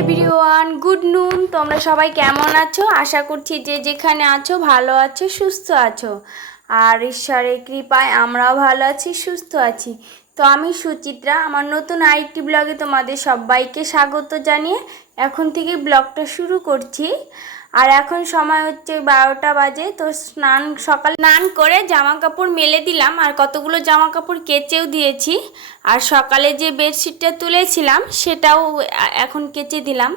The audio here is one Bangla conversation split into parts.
এভরিওয়ান, গুড নুন। তোমরা সবাই কেমন আছো? আশা করছি যে যেখানে আছো ভালো আছো, সুস্থ আছো। আর ঈশ্বরের কৃপায় আমরাও ভালো আছি, সুস্থ আছি। তো আমি সুচিত্রা, আমার নতুন আরেকটি ব্লগে তোমাদের সবাইকে স্বাগত জানিয়ে এখন থেকে ব্লগটা শুরু করছি। আর এখন সময় হচ্ছে বারোটা বাজে, তো স্নান সকাল স্নান করে জামা কাপড় মেলে দিলাম, আর কতগুলো জামা কাপড় কেচেও দিয়েছি। আর সকালে যে বেডশিটটা তুলেছিলাম, সেটাও এখন কেচে দিলাম।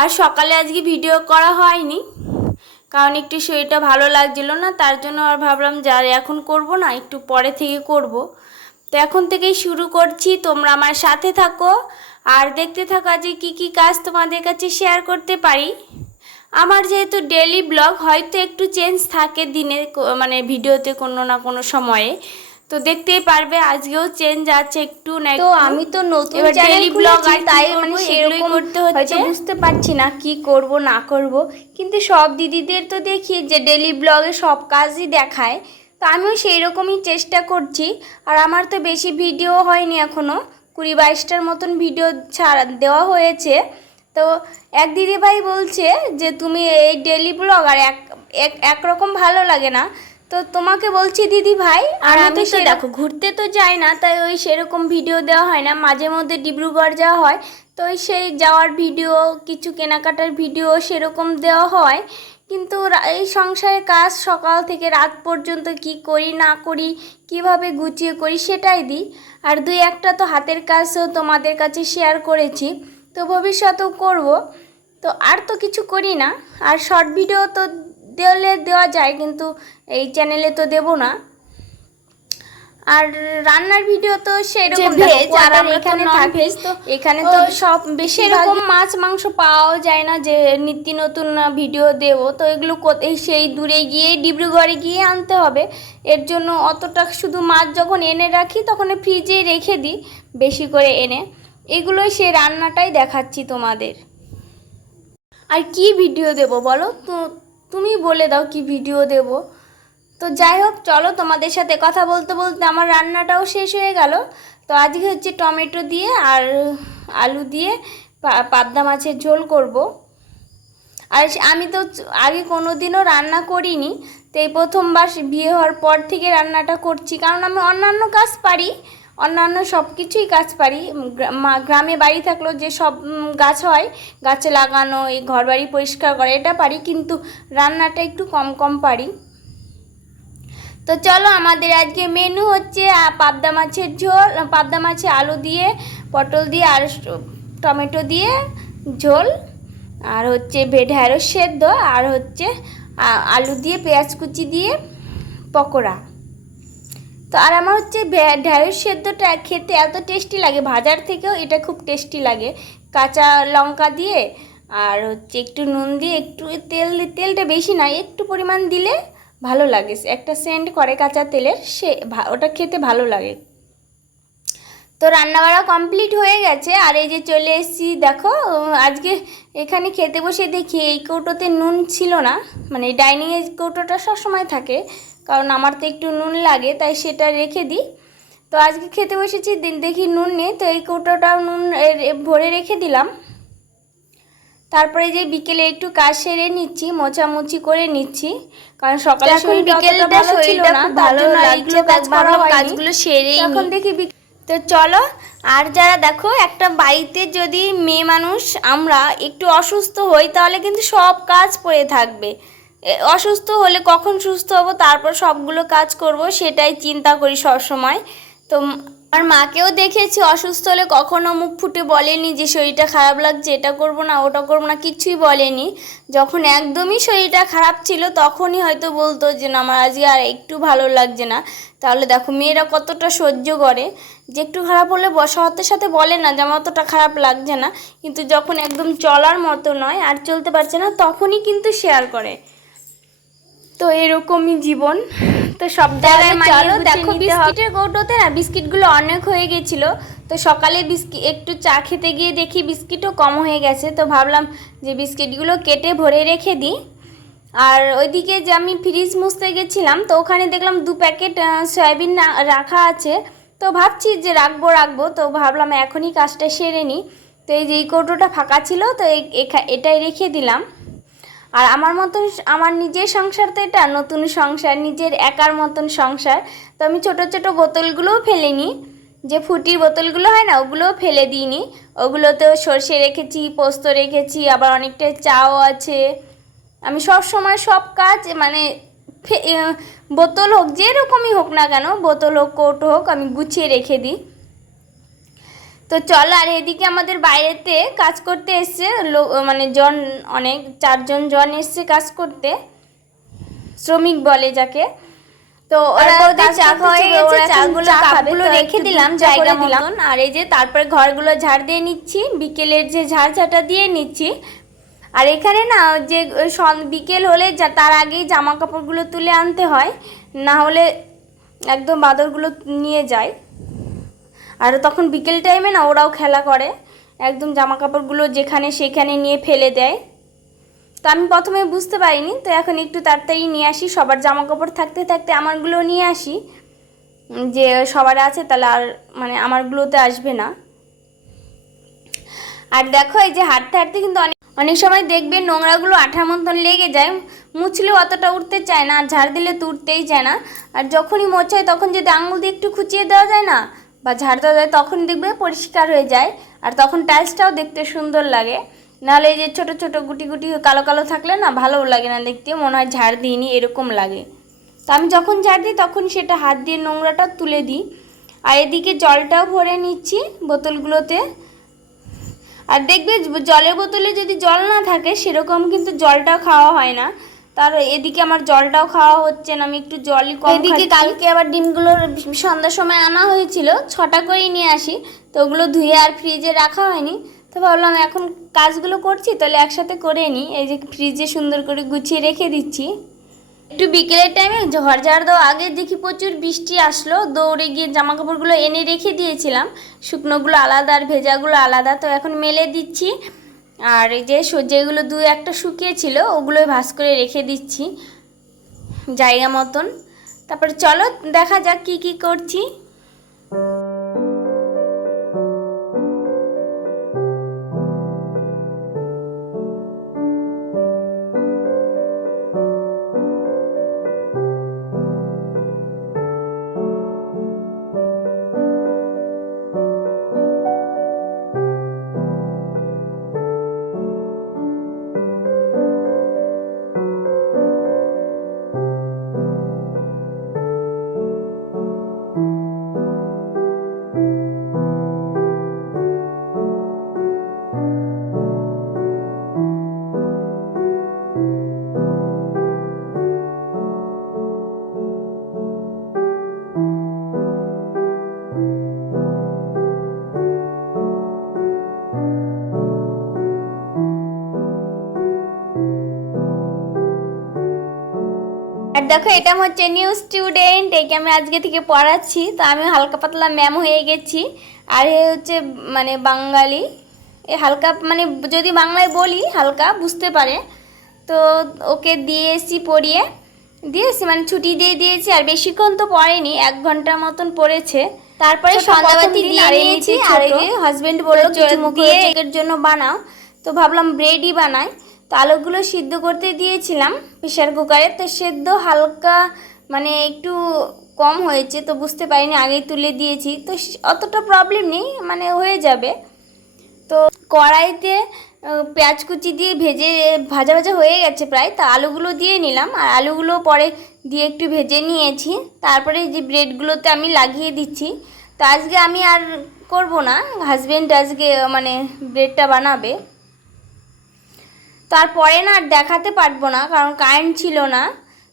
আর সকালে আজকে ভিডিও করা হয়নি, কারণ একটু শরীরটা ভালো লাগছিল না, তার জন্য আর ভাবলাম যে এখন করব না, একটু পরে থেকে করব। তো এখন থেকেই শুরু করছি, তোমরা আমার সাথে থাকো, আর দেখতে থাকো আজকে কী কী কাজ তোমাদের কাছে শেয়ার করতে পারি। আমার যেহেতু ডেলি ব্লগ হয়তো একটু চেঞ্জ থাকে দিনে মানে ভিডিওতে কোনো না কোনো সময়ে। তো দেখতেই পারবে আজকেও চেঞ্জ আছে একটু না তো আমি তো নতুন চ্যানেল daily আর তাই মানে সেরকম করতে হচ্ছে। বুঝতে পারছি না কি করব না করব। কিন্তু সব দিদিদের তো দেখি যে ডেলি ব্লগে সব কাজই দেখায়। তো আমিও সেই রকমই চেষ্টা করছি। আর আমার তো বেশি ভিডিও হয়নি এখনও কুড়ি বাইশটার মতন ভিডিও ছাড়া দেওয়া হয়েছে। তো এক দিদিভাই বলছে যে তুমি এই ডেলি ব্লগ আর এক এক- একরকম ভালো লাগে না। তো তোমাকে বলছি দিদি ভাই আর আমি তো দেখো ঘুরতে তো যাই না তাই ওই সেরকম ভিডিও দেওয়া হয় না। মাঝে মধ্যে ডিব্রুগড় যাওয়া হয় তো ওই সেই যাওয়ার ভিডিও কিছু কেনাকাটার ভিডিও সেরকম দেওয়া হয়। কিন্তু এই সংসারের কাজ সকাল থেকে রাত পর্যন্ত কি করি না করি কীভাবে গুছিয়ে করি সেটাই দিই। আর দুই একটা তো হাতের কাজও তোমাদের কাছে শেয়ার করেছি। তো ভবিষ্যতেও করব। তো আর তো কিছু করি না। আর শর্ট ভিডিও তো দিলে দেওয়া যায় কিন্তু এই চ্যানেলে তো দেব না। আর রান্নার ভিডিও তো সেরকম আর এখানে থাকি তো এখানে তো সব বেশি রকম মাছ মাংস পাওয়াও যায় না যে নিত্য নতুন ভিডিও দেব। তো এগুলো কোথায় সেই দূরে গিয়ে ডিব্রুগড়ে গিয়ে আনতে হবে। এর জন্য অতটা শুধু মাছ যখন এনে রাখি তখন ফ্রিজে রেখে দিই বেশি করে এনে। এগুলোই সেই রান্নাটাই দেখাচ্ছি তোমাদের। আর কি ভিডিও দেব বলো? তো তুমি বলে দাও কি ভিডিও দেব। তো যাই হোক, চলো তোমাদের সাথে কথা বলতে বলতে আমার রান্নাটাও শেষ হয়ে গেল। তো আজকে হচ্ছে টমেটো দিয়ে আর আলু দিয়ে পাবদা মাছের ঝোল করব। আর আমি তো আগে কোনো দিনও রান্না করিনি। তো এই প্রথমবার বিয়ে হওয়ার পর থেকে রান্নাটা করছি। কারণ আমি অন্যান্য কাজ পারি। অন্যান্য সব কিছুই গাছ পারি গ্রামে বাড়ি থাকলেও যে সব গাছ হয়, গাছে লাগানো, এই ঘর বাড়ি পরিষ্কার করা, এটা পারি কিন্তু রান্নাটা একটু কম কম পারি। তো চলো আমাদের আজকে মেনু হচ্ছে পাবদা মাছের ঝোল পাবদা মাছে আলু দিয়ে, পটল দিয়ে আর টমেটো দিয়ে ঝোল, আর হচ্ছে ঢ্যাঁড়স সেদ্ধ, আর হচ্ছে আলু দিয়ে পেঁয়াজ কুচি দিয়ে পকোড়া। তো আর আমার হচ্ছে ঢ্যাঁড়স সেদ্ধটা খেতে এত টেস্টি লাগে। ভাজার থেকেও এটা খুব টেস্টি লাগে। কাঁচা লঙ্কা দিয়ে আর হচ্ছে একটু নুন দিয়ে একটু তেল তেলটা বেশি না, একটু পরিমাণ দিলে ভালো লাগে। একটা সেন্ট করে কাঁচা তেলের সে ওটা খেতে ভালো লাগে। তো রান্নাবাড়া কমপ্লিট হয়ে গেছে। আর এই যে চলে এসেছি, দেখো, আজকে এখানে খেতে বসে দেখি এই কৌটোতে নুন ছিল না। মানে ডাইনিংয়ে কৌটোটা সবসময় থাকে। কারণ আমার তো একটু নুন লাগে তাই সেটা রেখে দিই। তো আজকে খেতে বসেছি দিন দেখি নুন নেই তো এই কৌটোটাও নুন ভরে রেখে দিলাম। তারপরে যে বিকেলে একটু কাজ সেরে নিচ্ছি মোছামুছি করে নিচ্ছি কারণ সকালে বিকেলটা শরীরটা ভালো কাজগুলো সেরেই এখন দেখি তো চলো আর যারা দেখো একটা বাড়িতে যদি মেয়ে মানুষ আমরা একটু অসুস্থ হই তাহলে কিন্তু সব কাজ পড়ে থাকবে। অসুস্থ হলে কখন সুস্থ হব, তারপর সবগুলো কাজ করব, সেটাই চিন্তা করি সব সময় তো আমার মাকেও দেখেছি অসুস্থ হলে কখনো মুখ ফুটে বলেনি যে শরীরটা খারাপ লাগছে, এটা করব না, ওটা করব না, কিছুই বলেনি। যখন একদমই শরীরটা খারাপ ছিল, তখনই হয়তো বলতো যে না, আমার আজকে আর একটু ভালো লাগছে না। তাহলে দেখো, মেয়েরা কতটা সহ্য করে। যে একটু খারাপ হলে বসা হতের সাথে বলে না যে আমার অতটা খারাপ লাগছে না। কিন্তু যখন একদম চলার মতো নয়, আর চলতে পারছে না, তখনই কিন্তু শেয়ার করে। তো এরকমই জীবন। তো সব জায়গায় চলো দেখো বিস্কিটের কৌটোতে না বিস্কিটগুলো অনেক হয়ে গেছিল। তো সকালে বিস্কিট একটু চা খেতে গিয়ে দেখি বিস্কিটও কম হয়ে গেছে। তো ভাবলাম যে বিস্কিটগুলো কেটে ভরে রেখে দিই। আর ওইদিকে যে আমি ফ্রিজ মুছতে গেছিলাম তো ওখানে দেখলাম দু প্যাকেট সয়াবিন রাখা আছে। তো ভাবছি যে রাখব রাখব। তো ভাবলাম এখনই কাজটা সেরে নিই। তো এই যে এই কৌটোটা ফাঁকা ছিল তো এই এটাই রেখে দিলাম। আর আমার মতন আমার নিজের সংসার তো এটা, নতুন সংসার, নিজের একার মতন সংসার। তো আমি ছোট ছোট বোতলগুলোও ফেলে নিই যে ফুটির বোতলগুলো হয় না, ওগুলোও ফেলে দিইনি। ওগুলোতেও সর্ষে রেখেছি, পোস্ত রেখেছি, আবার অনেকটা চাও আছে। আমি সব সময় সব কাজ মানে বোতল হোক, যেরকমই হোক না কেন, বোতল হোক, কৌটো হোক, আমি গুছিয়ে রেখে দিই। তো চলো আর এদিকে আমাদের বাইরেতে কাজ করতে এসছে লো- মানে জন অনেক চারজন জন এসছে কাজ করতে শ্রমিক বলে যাকে। তো ওরা ওদের চা হয়ে গেছে চাগুলো কাপগুলো রেখে দিলাম জায়গা দিলাম। আর এই যে তারপরে ঘরগুলো ঝাড় দিয়ে নিচ্ছি বিকেলের যে ঝাড় ঝাঁটা দিয়ে নিচ্ছি। আর এখানে না যে বিকেল হলে যা তার আগেই জামা কাপড়গুলো তুলে আনতে হয় না হলে একদম বাদরগুলো নিয়ে যায়। আর তখন বিকেল টাইমে না ওরাও খেলা করে। একদম জামা কাপড়গুলো যেখানে সেখানে নিয়ে ফেলে দেয়। তো আমি প্রথমে বুঝতে পারিনি, তো এখন একটু তাড়াতাড়ি নিয়ে আসি। সবার জামা কাপড় থাকতে থাকতে আমারগুলো নিয়ে আসি। যে সবার আছে তাহলে আর মানে আমারগুলোতে আসবে না। আর দেখো এই যে হাঁটতে হাঁটতে কিন্তু অনেক অনেক সময় দেখবে নোংরাগুলো আঠার মতন লেগে যায়। মুছলেও অতটা উঠতে চায় না, আর ঝাড় দিলে তো উঠতেই চায় না। আর যখনই মোছায় তখন যদি আঙুল দিয়ে একটু খুঁচিয়ে দেওয়া যায় না বা ঝাড় দেওয়া যায় তখন দেখবে পরিষ্কার হয়ে যায় আর তখন টাইলসটাও দেখতে সুন্দর লাগে। নাহলে এই যে ছোটো ছোটো গুটি গুটি কালো কালো থাকলে না ভালোও লাগে না দেখতে, মনে হয় ঝাড় দিইনি, এরকম লাগে। তো আমি যখন ঝাড় দিই তখন সেটা হাত দিয়ে নোংরাটা তুলে দিই। আর এদিকে জলটাও ভরে নিচ্ছি বোতলগুলোতে। আর দেখবে জলের বোতলে যদি জল না থাকে সেরকম কিন্তু জলটাও খাওয়া হয় না। তার এদিকে আমার জলটাও খাওয়া হচ্ছে না আমি একটু জলই কম এদিকে কালকে আবার ডিমগুলোর সন্ধ্যার সময় আনা হয়েছিল ছটা করেই নিয়ে আসি তো ওগুলো ধুয়ে আর ফ্রিজে রাখা হয়নি। তো ভাবলাম এখন কাজগুলো করছি তাহলে একসাথে করে নিই। এই যে ফ্রিজে সুন্দর করে গুছিয়ে রেখে দিচ্ছি। একটু বিকেলের টাইমে ঝড় ঝাড় দেওয়া আগে দেখি প্রচুর বৃষ্টি আসলো দৌড়ে গিয়ে জামা কাপড়গুলো এনে রেখে দিয়েছিলাম। শুকনোগুলো আলাদা আর ভেজাগুলো আলাদা তো এখন মেলে দিচ্ছি। আর এই যে সজ্জাগুলো দু একটা শুকিয়েছিল, ওগুলোই ভাস করে রেখে দিচ্ছি, জায়গা মতন। তারপরে চলো, দেখা যাক কি কি করছি। দেখো এটা হচ্ছে নিউ স্টুডেন্ট একে আমি আজকে থেকে পড়াচ্ছি তো আমি হালকা পাতলা ম্যাম হয়ে গেছি। আর এ হচ্ছে মানে বাঙালি। এ হালকা মানে যদি বাংলায় বলি হালকা বুঝতে পারে। তো ওকে দিয়ে এসি পড়িয়ে। দিয়েছি মানে ছুটি দিয়ে দিয়েছি আর বেশিক্ষণ তো পড়েনি এক ঘণ্টার মতন পড়েছে। তারপরে সন্ধ্যাবাতি দিয়ে নিয়েছি আর এই যে হাজবেন্ড বলল কিছু জন্য বানাও। তো ভাবলাম ব্রেডই বানাই। তো আলুগুলো সিদ্ধ করতে দিয়েছিলাম প্রেশার কুকারে। তো সেদ্ধ হালকা মানে একটু কম হয়েছে, তো বুঝতে পারিনি, আগেই তুলে দিয়েছি। তো অতটা প্রবলেম নেই মানে হয়ে যাবে। তো কড়াইতে পেঁয়াজ কুচি দিয়ে ভেজে, ভাজা ভাজা হয়ে গেছে প্রায়, তা আলুগুলো দিয়ে নিলাম। আর আলুগুলো পরে দিয়ে একটু ভেজে নিয়েছি। তারপরে যে ব্রেডগুলোতে আমি লাগিয়ে দিচ্ছি, তো আজকে আমি আর করব না। হাজবেন্ড আজকে মানে ব্রেডটা বানাবে। তারপরে না আর দেখাতে পারব না, কারণ কারেন্ট ছিল না।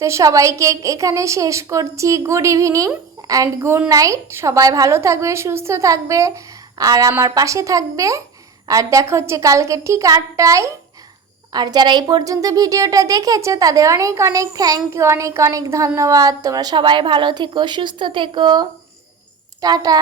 তো সবাইকে এখানে শেষ করছি। Good evening and good night সবাই ভালো থাকবে, সুস্থ থাকবে আর আমার পাশে থাকবে। আর দেখা হচ্ছে কালকে ঠিক আটটায়। আর যারা এই পর্যন্ত ভিডিওটা দেখেছ, তাদের অনেক অনেক থ্যাংক ইউ অনেক অনেক ধন্যবাদ। তোমরা সবাই ভালো থেকো, সুস্থ থেকো। টাটা।